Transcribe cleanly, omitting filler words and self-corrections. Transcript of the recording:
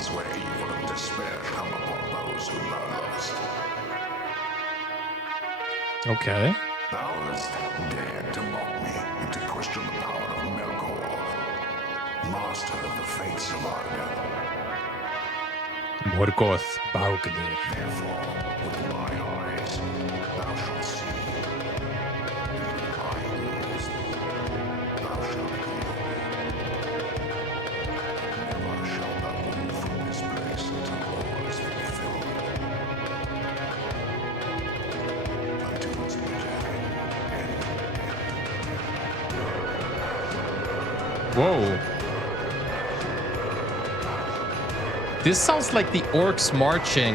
times where evil and despair come upon those who are lost. Okay. Thou hast dared to mock me and to question the power of Melkor, master of the fates of Arda. Morgoth Bauglir. Therefore, with my eyes, thou shalt see. With my ears, thou shalt hear. Never shalt thou move from this place until all is fulfilled. Until its bitter end. Whoa. This sounds like the orcs marching